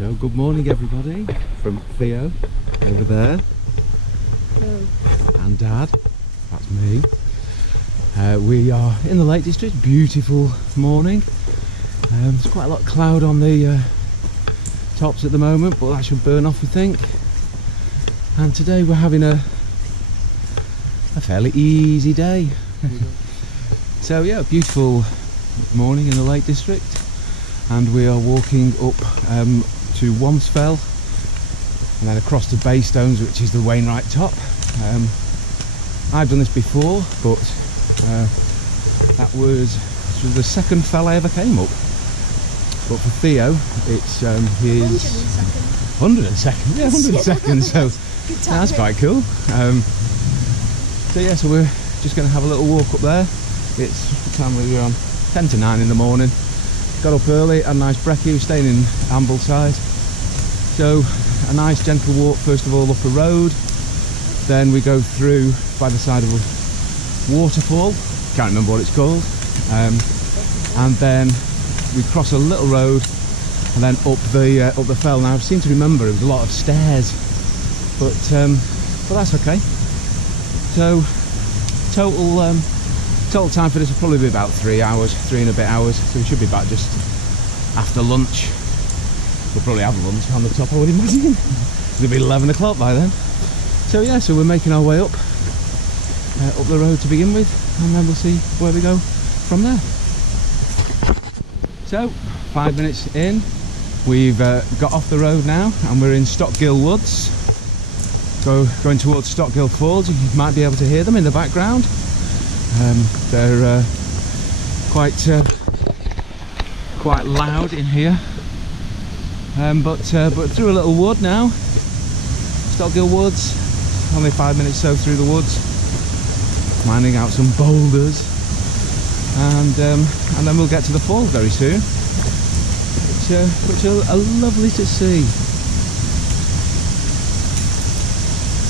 So good morning everybody from Theo over there. Hello. And Dad, that's me. We are in the Lake District, beautiful morning. There's quite a lot of cloud on the tops at the moment, but that should burn off we think. And today we're having a fairly easy day. So yeah, beautiful morning in the Lake District, and we are walking up to Wansfell and then across to Baystones, which is the Wainwright top. I've done this before, but this was the second fell I ever came up. But for Theo, it's his 102nd. Yeah, 102nd. So that's quite cool. So yeah, so we're just going to have a little walk up there. It's what time we're on 10 to 9 in the morning. Got up early, had a nice brekkie, we're staying in Ambleside. So a nice gentle walk first of all up a road, then we go through by the side of a waterfall, can't remember what it's called, and then we cross a little road and then up the fell. Now I seem to remember it was a lot of stairs, but that's okay. So total time for this will probably be about 3 hours, 3 and a bit hours, so we should be back just after lunch. We'll probably have lunch on the top, I would imagine. It'll be 11 o'clock by then. So yeah, so we're making our way up the road to begin with, and then we'll see where we go from there. So 5 minutes in, we've got off the road now and we're in Stockgill Woods. Going towards Stockgill Falls. You might be able to hear them in the background. They're quite loud in here, but through a little wood now. Stockgill Woods, only 5 minutes so through the woods, mining out some boulders, and then we'll get to the falls very soon, which are lovely to see.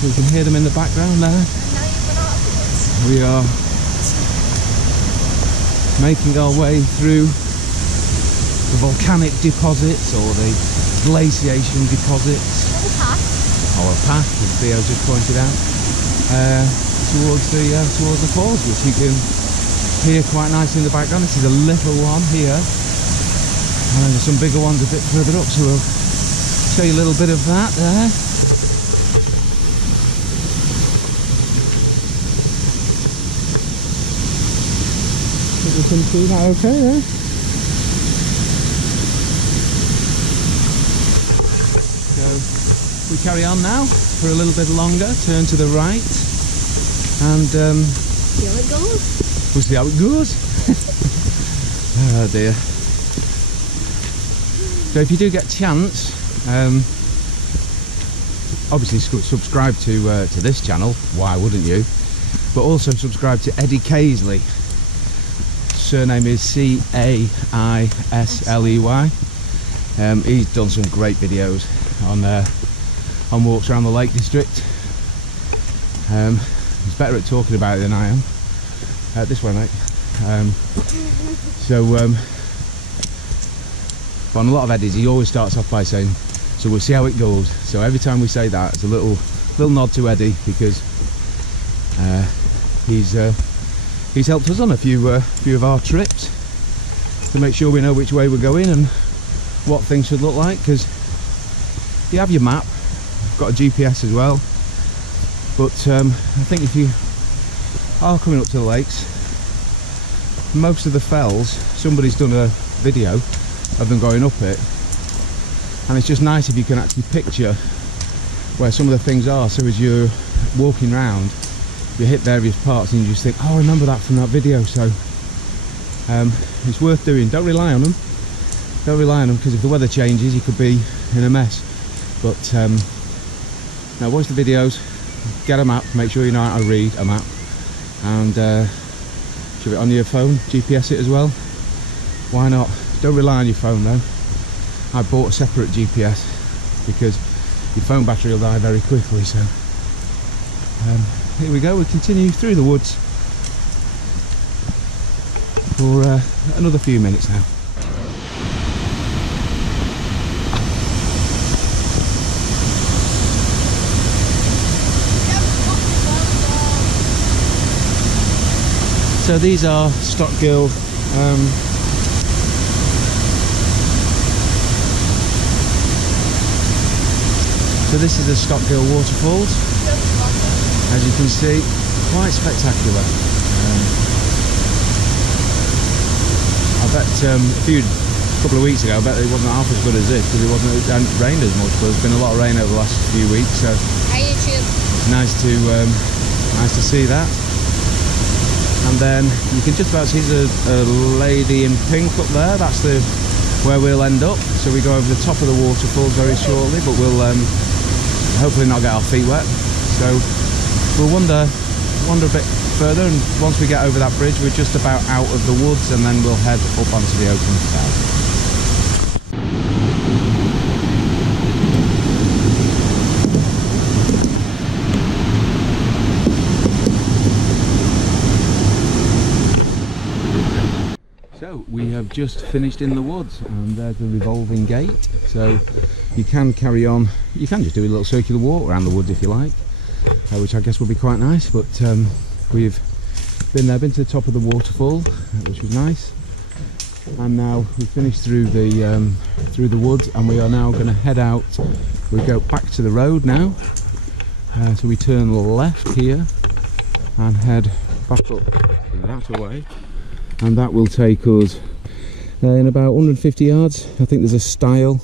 So you can hear them in the background there. We are making our way through the volcanic deposits or the glaciation deposits. Or a path, as Theo just pointed out, towards the falls, which you can hear quite nicely in the background. This is a little one here, and there's some bigger ones a bit further up, so we'll show you a little bit of that there. You can see that okay there. So we carry on now for a little bit longer, turn to the right, and see how it goes. We'll see how it goes. Oh dear. So if you do get a chance, obviously subscribe to this channel, why wouldn't you? But also subscribe to Eddie Caisley. Surname is Caisley. He's done some great videos on walks around the Lake District. He's better at talking about it than I am. This way, mate. But on a lot of Eddies, he always starts off by saying, "So we'll see how it goes." So every time we say that, it's a little nod to Eddie, because he's helped us on a few of our trips to make sure we know which way we're going and what things should look like, because you have your map, got a GPS as well, but I think if you are coming up to the lakes, most of the fells, somebody's done a video of them going up it, and it's just nice if you can actually picture where some of the things are, so as you're walking round you hit various parts and you just think, oh, I remember that from that video. So it's worth doing. Don't rely on them, because if the weather changes you could be in a mess. But now watch the videos, get a map, make sure you know how to read a map, and shove it on your phone, GPS it as well. Why not? Don't rely on your phone though. I bought a separate GPS because your phone battery will die very quickly. So here we go, we continue through the woods for another few minutes now. So these are Stockgill so this is the Stockgill waterfalls. As you can see, quite spectacular. I bet a couple of weeks ago, I bet it wasn't half as good as this because it hadn't rained as much. But there's been a lot of rain over the last few weeks, so hi YouTube. nice to see that. And then you can just about see a lady in pink up there. That's where we'll end up. So we go over the top of the waterfalls very shortly, but we'll hopefully not get our feet wet. So we'll wander a bit further, and once we get over that bridge, we're just about out of the woods, and then we'll head up onto the open fell. So we have just finished in the woods, and there's the revolving gate, so you can carry on. You can just do a little circular walk around the woods if you like, which I guess will be quite nice. But we've been to the top of the waterfall, which was nice, and now we've finished through the woods, and we are now going to head out. We go back to the road now, so we turn left here and head back up that way. And that will take us in about 150 yards. I think there's a stile,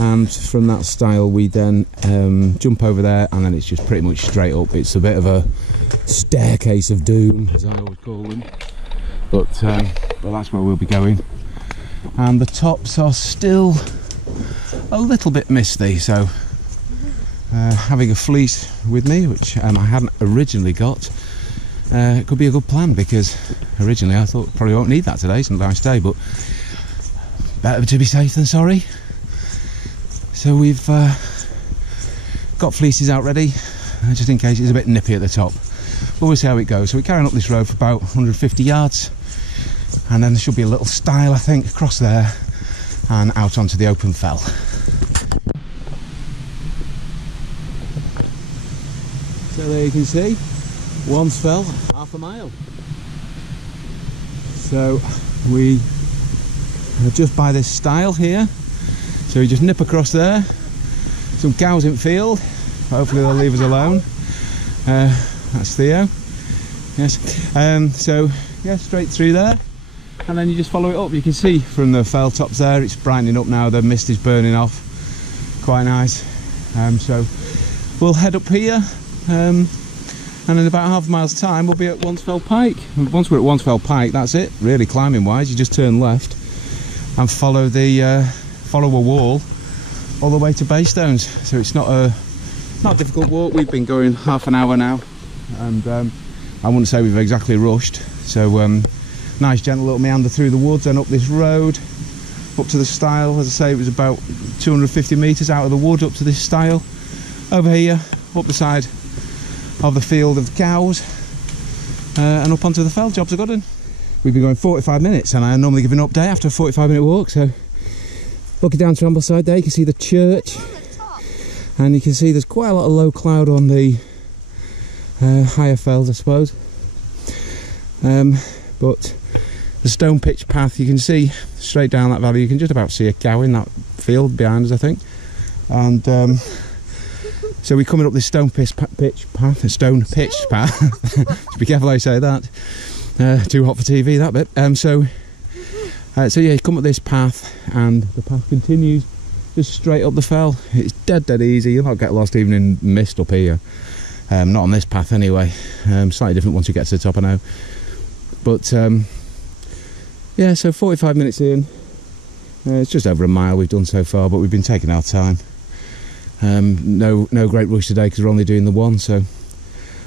and from that stile we then jump over there, and then it's just pretty much straight up. It's a bit of a staircase of doom, as I always call them, but that's where we'll be going. And the tops are still a little bit misty, so having a fleece with me, which I hadn't originally got, it could be a good plan, because originally I thought probably won't need that today. It's a nice day, but better to be safe than sorry. So we've got fleeces out ready, just in case it's a bit nippy at the top. But we'll see how it goes. So we're carrying up this road for about 150 yards, and then there should be a little stile, I think, across there and out onto the open fell. So there you can see Wansfell, half a mile. So we are just by this stile here, so we just nip across there. Some cows in field, hopefully they'll leave us alone. That's Theo, yes. So yeah, straight through there, and then you just follow it up. You can see from the fell tops there, it's brightening up now, the mist is burning off, quite nice. So we'll head up here, and in about half a mile's time we'll be at Wansfell Pike. And once we're at Wansfell Pike, that's it really, climbing wise. You just turn left and follow a wall all the way to Baystones. So it's not a difficult walk. We've been going half an hour now, and I wouldn't say we've exactly rushed. So nice gentle little meander through the woods and up this road up to the stile. As I say, it was about 250 metres out of the wood up to this stile. Over here, up the side of the field of cows, and up onto the fell. Jobs are good. We've been going 45 minutes, and I normally give an update after a 45-minute walk. So looking down to Ambleside there, you can see the church, and you can see there's quite a lot of low cloud on the higher fells, I suppose. But the stone pitch path, you can see straight down that valley. You can just about see a cow in that field behind us, I think. And so we're coming up this stone pitch path. Be careful how you say that. Too hot for TV, that bit. So yeah, you come up this path, and the path continues just straight up the fell. It's dead easy. You'll not get lost even in mist up here. Not on this path anyway. Slightly different once you get to the top, I know. But yeah, so 45 minutes in. It's just over a mile we've done so far, but we've been taking our time. No great rush today because we're only doing the one. So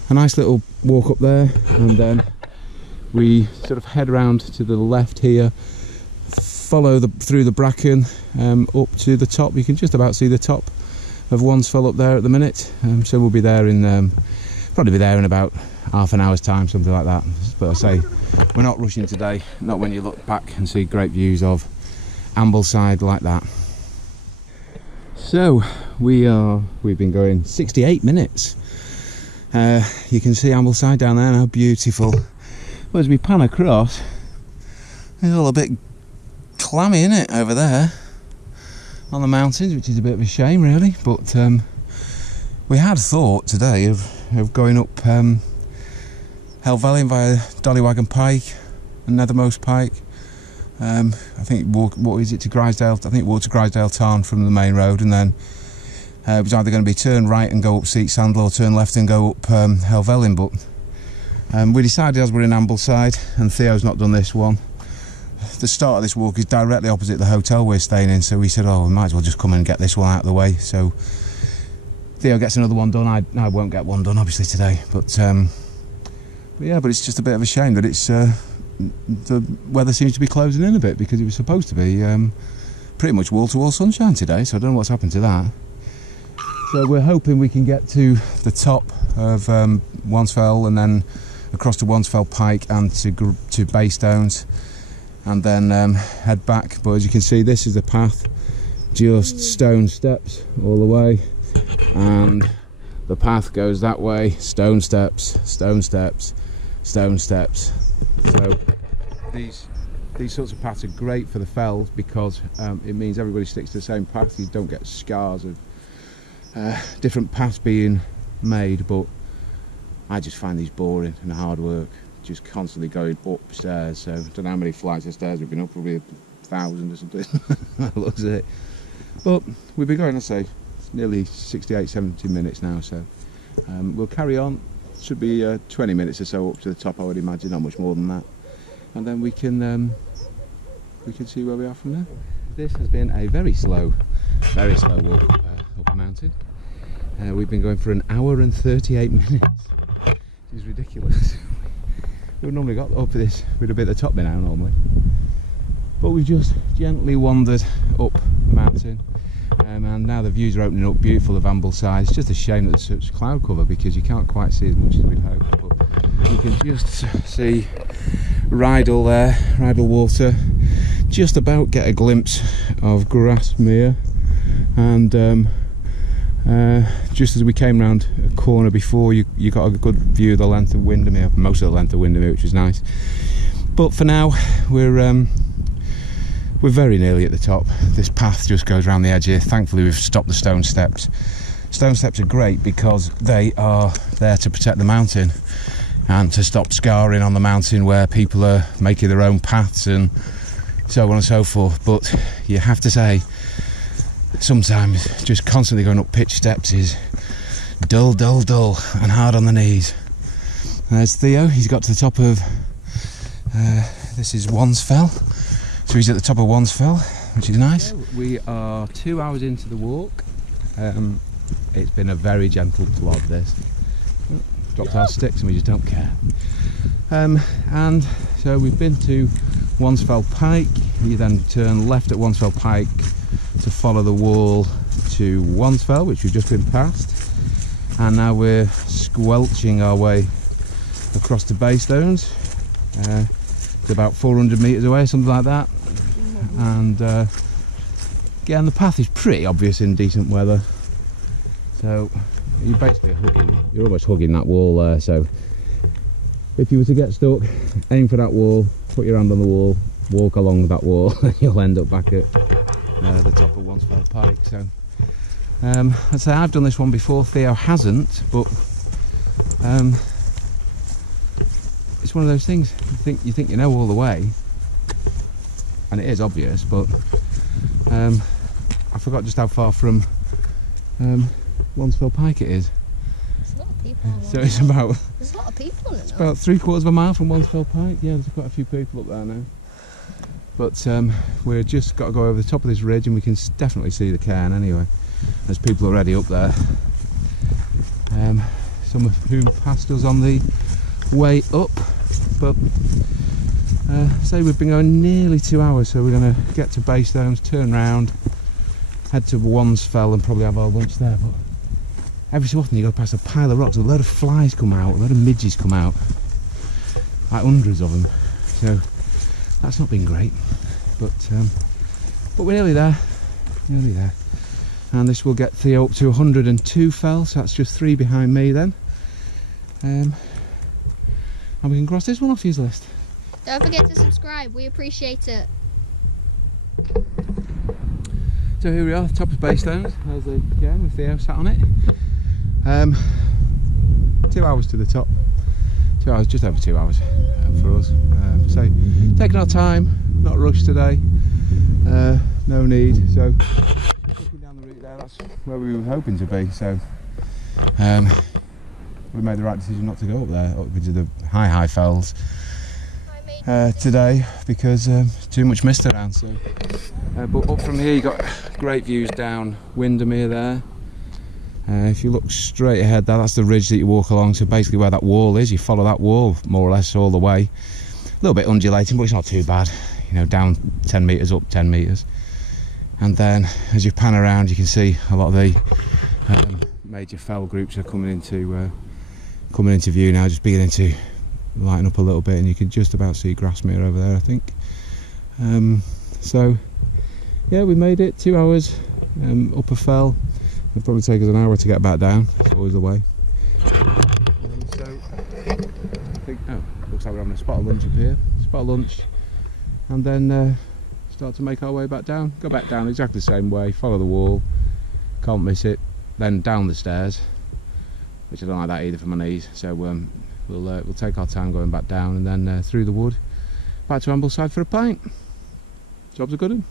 a nice little walk up there, and then we sort of head around to the left here, follow through the bracken up to the top. You can just about see the top of Wansfell up there at the minute. So we'll be there in probably be there in about half an hour's time, something like that. But I say we're not rushing today, not when you look back and see great views of Ambleside like that. So we've been going 68 minutes. You can see Ambleside down there now, beautiful. Well, as we pan across, it's all a bit clammy, isn't it, over there on the mountains, which is a bit of a shame really, but we had thought today of going up Helvellyn via Dollywagon Pike and Nethermost Pike. I think what is it to Grisdale? I think walk to Grisdale Tarn from the main road, and then it was either going to be turn right and go up Seat Sandal or turn left and go up Helvellyn, but we decided, as we're in Ambleside and Theo's not done this one, the start of this walk is directly opposite the hotel we're staying in, so we said, oh, we might as well just come and get this one out of the way. So Theo gets another one done. I won't get one done obviously today, but yeah, but it's just a bit of a shame that it's the weather seems to be closing in a bit, because it was supposed to be pretty much wall-to-wall sunshine today, so I don't know what's happened to that. So we're hoping we can get to the top of Wansfell and then across to Wansfell Pike and to Baystones, and then head back. But as you can see, this is the path, just stone steps all the way, and the path goes that way, stone steps, stone steps, stone steps. So these sorts of paths are great for the fells, because it means everybody sticks to the same path. You don't get scars of different paths being made. But I just find these boring and hard work, just constantly going upstairs. So I don't know how many flights of stairs we've been up, probably 1,000 or something. That looks it. But we've been going, I say, nearly 68-70 minutes now, so we'll carry on. Should be 20 minutes or so up to the top, I would imagine, not much more than that, and then we can see where we are from there. This has been a very slow walk up a mountain. We've been going for an hour and 38 minutes, which is ridiculous. We've normally got up to this, we'd have been at the top by now normally, but we've just gently wandered up the mountain. And now the views are opening up, beautiful of Ambleside. It's just a shame that there's such cloud cover, because you can't quite see as much as we'd hoped, but you can just see Rydal there, Rydal Water, just about get a glimpse of Grasmere, and just as we came round a corner before, you got a good view of the length of Windermere, most of the length of Windermere, which was nice. But for now, we're very nearly at the top. This path just goes around the edge here. Thankfully we've stopped the stone steps. Stone steps are great because they are there to protect the mountain and to stop scarring on the mountain where people are making their own paths and so on and so forth. But you have to say, sometimes just constantly going up pitch steps is dull, dull, dull and hard on the knees. There's Theo. He's got to the top of this is Wansfell. So he's at the top of Wansfell, which is nice. We are 2 hours into the walk. It's been a very gentle plod, this. Dropped our sticks and we just don't care. And so we've been to Wansfell Pike. You then turn left at Wansfell Pike to follow the wall to Wansfell, which we've just been past. And now we're squelching our way across to Baystones. It's about 400 metres away, something like that. And again, the path is pretty obvious in decent weather, so you're basically you're almost hugging that wall there. So if you were to get stuck, aim for that wall, put your hand on the wall, walk along that wall, and you'll end up back at the top of Wansfell Pike. So I'd say I've done this one before, Theo hasn't, but it's one of those things, you think you know all the way, and it is obvious, but I forgot just how far from Wansfell Pike it is. There's a lot of people on So it's about, there's a lot of people on it. it's about 3/4 of a mile from Wansfell Pike. Yeah, there's quite a few people up there now. But we're just got to go over the top of this ridge, and we can definitely see the cairn anyway. There's people already up there, some of whom passed us on the way up. But say we've been going nearly 2 hours, so we're going to get to Baystones, turn round, head to Wansfell and probably have our lunch there. But every so often you go past a pile of rocks, a load of flies come out, a load of midges come out, like hundreds of them. So that's not been great, but we're nearly there, and this will get Theo up to 102 fell, so that's just 3 behind me then. And And we can cross this one off his list. Don't forget to subscribe, we appreciate it. So here we are, top of Baystones. There's the cairn with Theo sat on it. 2 hours to the top. 2 hours, just over 2 hours for us. So taking our time, not rushed today. No need. So looking down the route there, that's where we were hoping to be. So we made the right decision not to go up there, up into the high fells today, because too much mist around. So, but up from here you got great views down Windermere there. If you look straight ahead there, that's the ridge that you walk along. So basically where that wall is, you follow that wall more or less all the way. A little bit undulating, but it's not too bad. You know, down 10 metres, up 10 metres. And then as you pan around, you can see a lot of the major fell groups are coming into view now, just beginning to lighten up a little bit, and you can just about see Grasmere over there, I think. So yeah, we made it 2 hours up a fell. It'll probably take us an hour to get back down. It's always the way. So I think, looks like we're having a spot of lunch up here. Spot of lunch, and then start to make our way back down. Go back down exactly the same way. Follow the wall. Can't miss it. Then down the stairs, which I don't like that either for my knees. So we'll take our time going back down, and then through the wood back to Ambleside for a pint. Job's a good one.